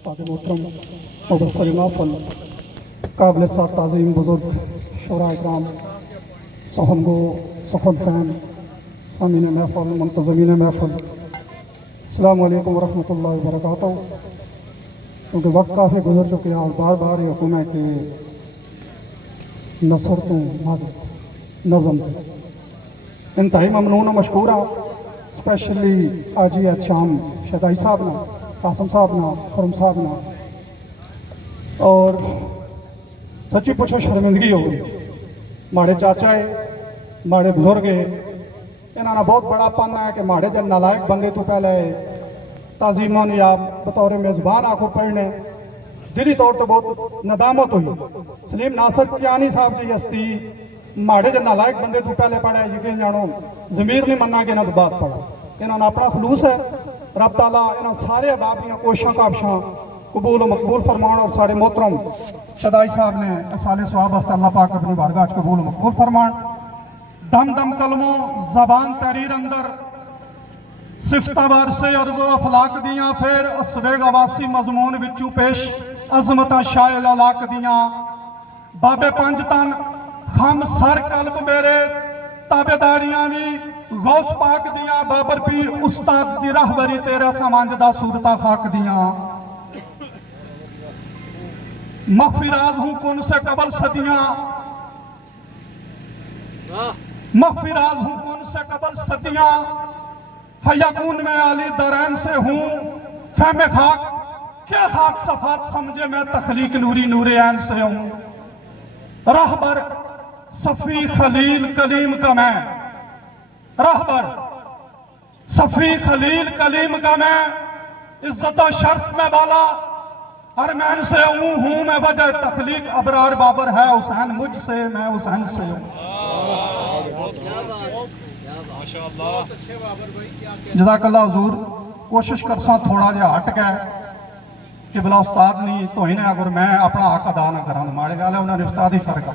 उस्ताद मोहतरम मुबस्सिर महफल काबिल साथ ताज़ीम बुज़ुर्ग शुरा इकराम सहमगो सफ़ल फ़ैन सामीन महफल मुंतज़मीन महफल अस्सलामु अलैकुम वरहमतुल्लाहि वबरकातुहू। क्योंकि वक्त काफ़ी गुजर चुके हैं और बार बार ये हुक्म है कि नसर तो माजरत नज़म तो इंतहाई ममनून और मशकूर हाँ स्पेशली आज ही शाम शदाई साहब ना कासम साहब ना खुरम साहब ना और सच्ची पुछो शर्मिंदगी हो गई। माड़े चाचा है माड़े बुजुर्ग है इन्होंने बहुत बड़ा पन है कि माड़े जब नालायक बंदे तो पहले ताज़ीमन या बतौर मेज़बान आखो पढ़ने दिली तौर पर बहुत नदामत हुई। सलीम नासर कियानी साहब जी हस्ती माड़े जब नालायक बंदे तो पहले पढ़ा यकीन जानो ज़मीर नहीं मन्ना कि इन्होंने बात पढ़ा। इन्होंने अपना खलूस है रब ताला इन्होंने सारे अदाब दियां कोशिशां काबशां कबूल मकबूल फरमान और सारे मोहतरम शदाई साहब ने साले सवाब वास्ते अल्लाह पाक अपनी बारगाह कबूल मकबूल फरमान। दम दम कलमों ज़बान तहरीर अंदर सिफ्तावार से अर्ज़ो अफलाक दियाँ फिर असवे गवासी मजमून विचू पेश अजमत शायल अलाक दियाँ बाबे पंज तन खम सर कल्ब मेरे ताबेदारियां भी गौस पाक दियाँ बाबर पीर उस्ताद दी रहबरी तेरा समझदा सूरता खाक दियाँ मगफिराज हूँ कुन से कबल सदियाँ मगफिराज हूँ कुन से कबल सदियाँ फयकून में आली दरैन से हूँ फहमे खाक क्या खाक सफात समझे मैं तखलीक नूरी नूरे ऐन से हूँ रहबर सफ़ी खलील कलीम का मैं रहबर सफ़ी खलील कलीम का मैं इज्जत और शर्फ में बाला अरमैन से हूँ मैं वजह तखलीक अबरार बाबर है हुसैन मुझसे मैं हुसैन से हूँ। जज़ाकल्लाह हुजूर कोशिश करसा थोड़ा जिहा हट गया कि भला उस्ताद नहीं तो ही ने अगर मैं अपना हक अदा ना करा माड़े गल है उन्होंने उस्ताद ही फर्क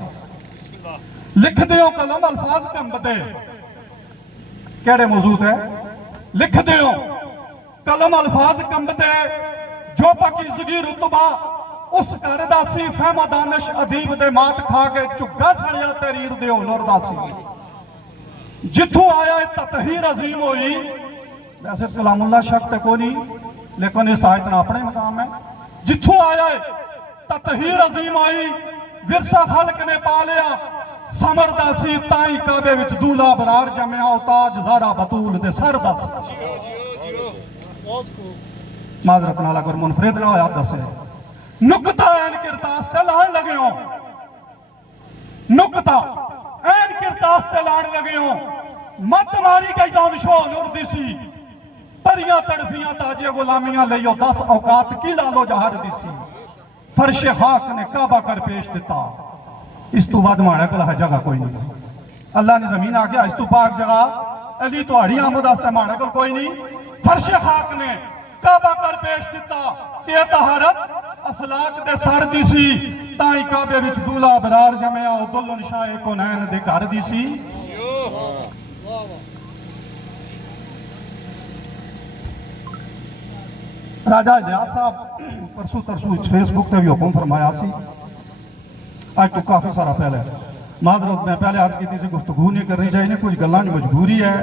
लिख दियो कलम अल्फाज कंबदे केड़े मौजूद है लिख दियो कलम अल्फाज कंबदे जो पकीज़गी रुतबा उस घर दासी फहमा दानिश अदीब दे मात खा के झुग्गा सड़िया तहरीर दे हुनर दासी जिथों आया ततहीर अजीम होई। वैसे कलामुल्लाह शक ते कोई नहीं लेकिन इस आयत ना अपने मकाम है जिथों आया ततहीर अजीम आई विरसा खल्क ने पा लिया समरदासी ताई काबे विच दूल्हा बरार जमया ताज ज़ारा बतूल दे सर दस माजरत नाल अगर मुनफरिद ना होया दसे नुकता ऐन किरतास ते लाण लगे हो नुकता ऐन किरतास ते लाण लगे हो मत मारी गई दानिशो नूर दिसी परियां तड़फियां ताजे गुलामियां लियो 10 औकात की लालो जहर दिसी फर्श हाक ने काबा कर पेश दिता इस तो बाद माड़ा को जगह कोई नहीं अल्लाह ने जमीन आ गया इस तो पाक जगह अली तुहाड़ी आमद वास्ते माड़ा को कोई नहीं फर्श हाक ने काबा कर पेश दिता ते तहारत अफलाक दे सर दी सी ताई काबे विच दूल्हा बरार जमया ओ दुल्हन शाह कोनैन दे घर दी सी। राजा इलियास साहब परसों तरसों फेसबुक पे भी हुक्म फरमाया सी आज तो काफ़ी सारा पहले माजरत मैं पहले आज की थी गुफ्तगू नहीं करनी चाहिए कुछ गल्लां की मजबूरी है।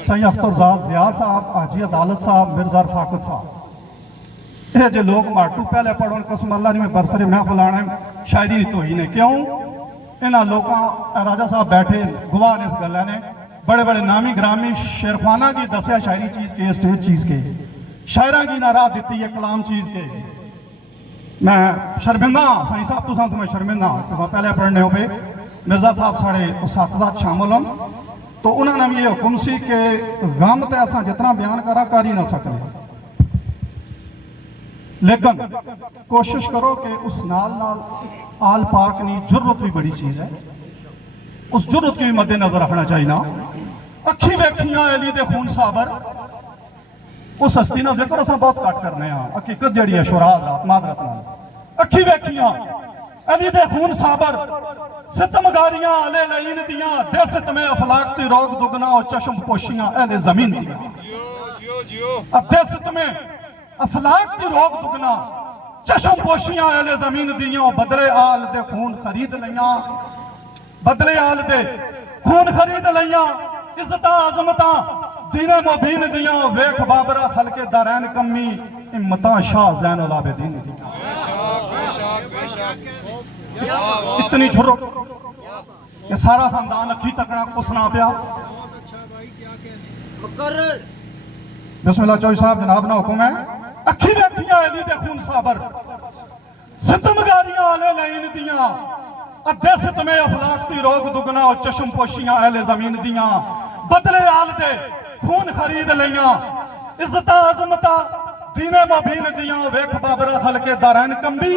सही अख्तरजाद ज़िया साहब हाजी अदालत साहब मिर्जा रफाकत साहब ये जो लोग माटू पहले पढ़ो कसम अल्लाह ने बरसरे महफिल आने शायरी तो ही ने क्यों इन्होंने लोगों राजा साहब बैठे गवाह ने इस गल ने बड़े बड़े नामी ग्रामी शेरखाना की दसिया शायरी चीज़ के स्टेज चीज़ के शायरा की ना राह दी है कलाम चीज़ के मैं शर्मिंदा साईं साहब तो मैं शर्मिंदा तो पहले पढ़ने हो पे मिर्जा साहब साढ़े उस्ताद शामिल हम तो उन्होंने भी ये हुक्म सी कि गम तो असा जितना बयान करा कर ही ना सकते लेकिन कोशिश करो कि उस नाल आल पाक नी जुर्रत भी बड़ी चीज़ है उस जुर्रत की भी मद्देनजर रखना चाहिए ना। अखी वेखियां अली दे खून साबर उस हस्ती ना जिक्र अस बहुत घट करने हकीकत जी है शुरा माजरत नाल अखी वेखियां अली दे खून साबर सितमगारियां अले लईन दियां दहशत में अफलाक ती रोग दुगना और चश्म पोशियां अहले जमीन दियां दहशत में अफलाक की रोक दुगना چشم پوشیاں اہل زمین دیاں بدلے آل دے خون خرید لیاں بدلے آل دے خون خرید لیاں عزتاں عظمتاں دین مبین دیاں ویکھ بابرہ خلق دارین کمی امتاں شاہ زین العابدین دیاں اتنی جھرو یہ سارا خاندان اکھی تکڑا کسنا پیا بسم اللہ چوئی صاحب جناب نا حکم ہے اکھی بیٹھیاں علی دے خون صابر ستمگاریاں آلے لین دیاں ادھے ستمے افلاق تی روگ دگنا اور چشم پوشیاں اہل زمین دیاں بدلے آل دے خون خرید لیاں عزتاں عظمتاں دین مبین دیاں ویکھ بابرہ خلق دارین کمبی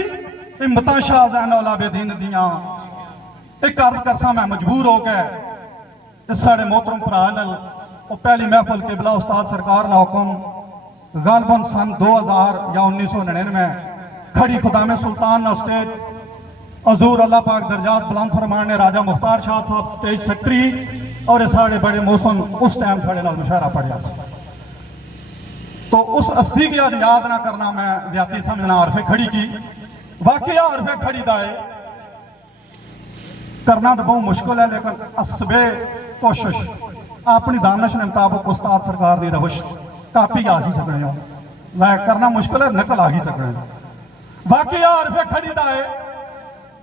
امتاں شاہ زین العابدین دیاں ایک عرض کرساں میں مجبور ہو گئے اس ساڑے محترم پرانل وہ پہلی محفل قبلہ استاد سرکار نہ حکم غالباً سن 2000 یا 1999 کھڑی خدام سلطان نہ سٹیج حضور اللہ پاک درجات بلند فرمانے راجہ مختار شاہ صاحب سٹیج سیکٹری اور اس ساڑے بڑے موسم اس ٹائم ساڑے نال مشاہرہ پڑھیا سی تو اس اسدی کی آج یاد نہ کرنا میں زیادتی سمجھنا عرفے کھڑی کی واقعہ عرفے کھڑی دائے کرنا تو بہت مشکل ہے لیکن اسبے کوشش اپنی دانش نے مطابق استاد سرکار دی روش کاپی آ ہی سکنے ہوں لائے کرنا مشکل ہے نقل آ ہی سکنے ہوں واقعہ عرفے کھڑی دائے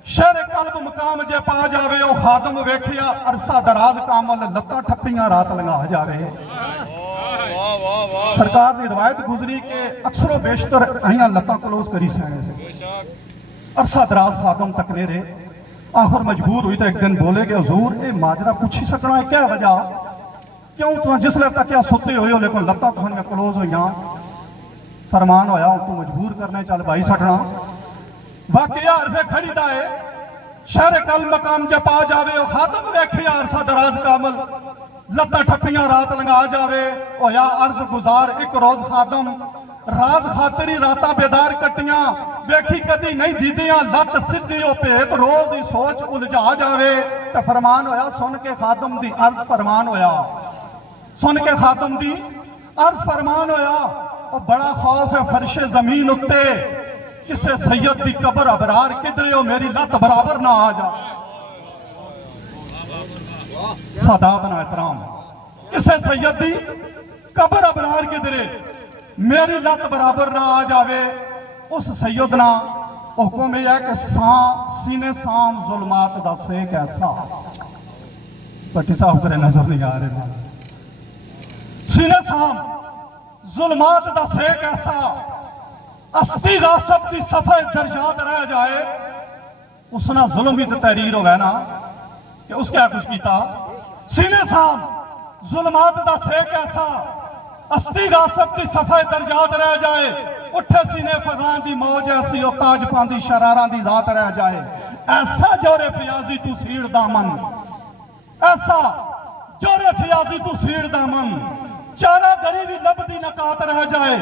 شہر قلب مقام جے پا جاوے او خادم ویکھیا عرصہ دراز کامل لتاں ٹھپیاں رات لنگا جاوے سرکار نے روایت گزری کہ اکثر و بیشتر اہیاں لتاں کلوز کری سینے سے عرصہ دراز خادم تک نے رہے آخر مجبور ہوئی تو ایک دن بولے کہ حضور اے ماجرہ پوچھی سکنا ہے کیا وجہ کیوں تو جس لئے تک کیا ستے ہوئے ہو لیکن لتا تو ہمیں کلوز ہوئی یہاں فرمان ہویا تو مجبور کرنے چل بھائی سکنا واقعہ عرفے کھڑی دائے شہر کل مقام جے پا جاوے او خاتم ویکھیا عرصہ دراز کامل لتا ٹھپیاں رات لنگا جاوے او یا عرض گزار ایک روز خادم راز خاطری راتاں بیدار کٹیاں ویکھی کدی نہیں دیدیاں لت سدھی او پیت روز ہی سوچ الجھا جاوے تو فرمان ہویا سن کے خادم دی عرض فرمان ہویا سن کے خاتم دی عرض فرمان ہویا اور بڑا خوف ہے فرش زمین اتے کسے سید دی قبر ابرار کدرے ہو میری لت برابر نہ آ جا سادات نہ احترام کسے سید دی قبر ابرار کدرے میری لت برابر نہ آ جاوے اس سیدنا حکم یہ ہے کہ سینے سام ظلمات دا سیک ایسا پٹی صاحب کرے نظر نہیں آ رہے سینے سام ظلمات دا سیک ایسا استی غاصب دی صفحہ درجات رہ جائے اس نے ظلم ہی تو تحریر ہو گئے نا کہ اس کیا کچھ کیتا سینے سام ظلمات دا سیک ایسا استی غاصب دی صفحہ درجات رہ جائے اٹھے سینے فغان دی موج ایسی اور تاج پاندی شراران دی ذات رہ جائے ایسا جور فیاضی تو سیڑ دامن ایسا جور فیاضی تو سیڑ دامن چارہ گریبی لب دی نکات رہ جائے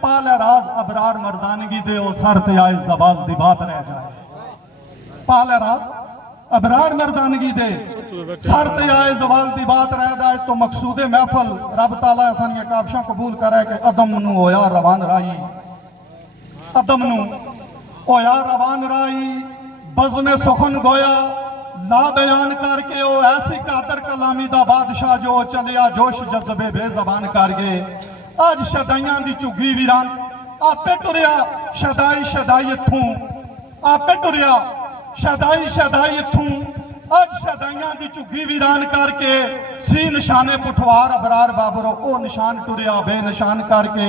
پال راز ابرار مردانگی دے او سرت آئے زبال دی بات رہ جائے پال راز ابرار مردانگی دے سرت آئے زبال دی بات رہ جائے تو مقصود محفل رب تعالیٰ ایسان یہ کافشاں قبول کرے کہ ادم نو ہویا روان رائی ادم نو ہویا روان رائی بزم سخن گویا لا بیان کر کے او ایسی قادر کلامی دا بادشاہ جو چلیا جوش جذبے بے زبان کر گئے آج شدائیاں دی چگی ویران آپے ٹریا شدائی شدائی اتھوں آپے ٹریا شدائی شدائی اتھوں آج شدائیاں دی چگی ویران کر کے سی نشانے پٹھوار ابرار بابرو او نشان ٹریا بے نشان کر کے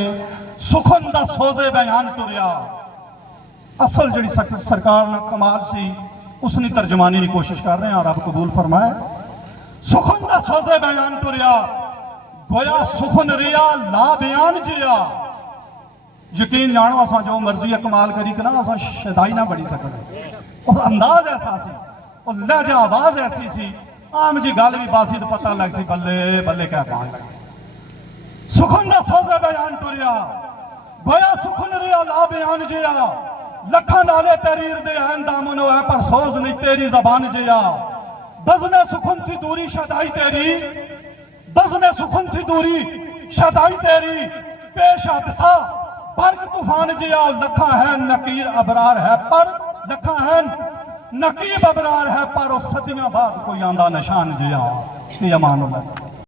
سخن دا سوزے بیان ٹریا اصل جڑی سرکار نہ کمال سی اس نے ترجمانی کی کوشش کر رہے ہیں اور آپ قبول فرمائے سخن دا سوزے بیان ٹریا گویا سخن ریا لا بیان جیا یقین جانو اساں جو مرضی کمال کری کنا اساں شدائی نہ بڑی سکتے اور انداز ایسا سی اور لہجہ آواز ایسی سی عام جی گل بھی باسی تو پتہ لگ سی بلے بلے کیا پان لگے سخن دا سوزے بیان ٹریا گویا سخن ریا لا بیان جیا لکھن آلے تحریر دے این دامنو ہے پر سوز نہیں تیری زبان جیا بزم سخن تھی دوری شدائی تیری بزم سخن تھی دوری شدائی تیری پیش حادثہ ਬਰਕ ਤੂਫਾਨ ਜਿਹਾ ਲੱਖਾਂ ਹੈ ਨਕੀਰ ਅਬਰਾਰ ਹੈ, ਪਰ ਲੱਖਾਂ ਹੈ ਨਕੀਬ ਅਬਰਾਰ ਹੈ, ਪਰ ਉਹ ਸਦੀਆਂ ਬਾਅਦ ਕੋਈ ਆਂਦਾ ਨਿਸ਼ਾਨ ਜਿਹਾ। ਇਹ ਅਮਾਨ ਅੱਲਾ।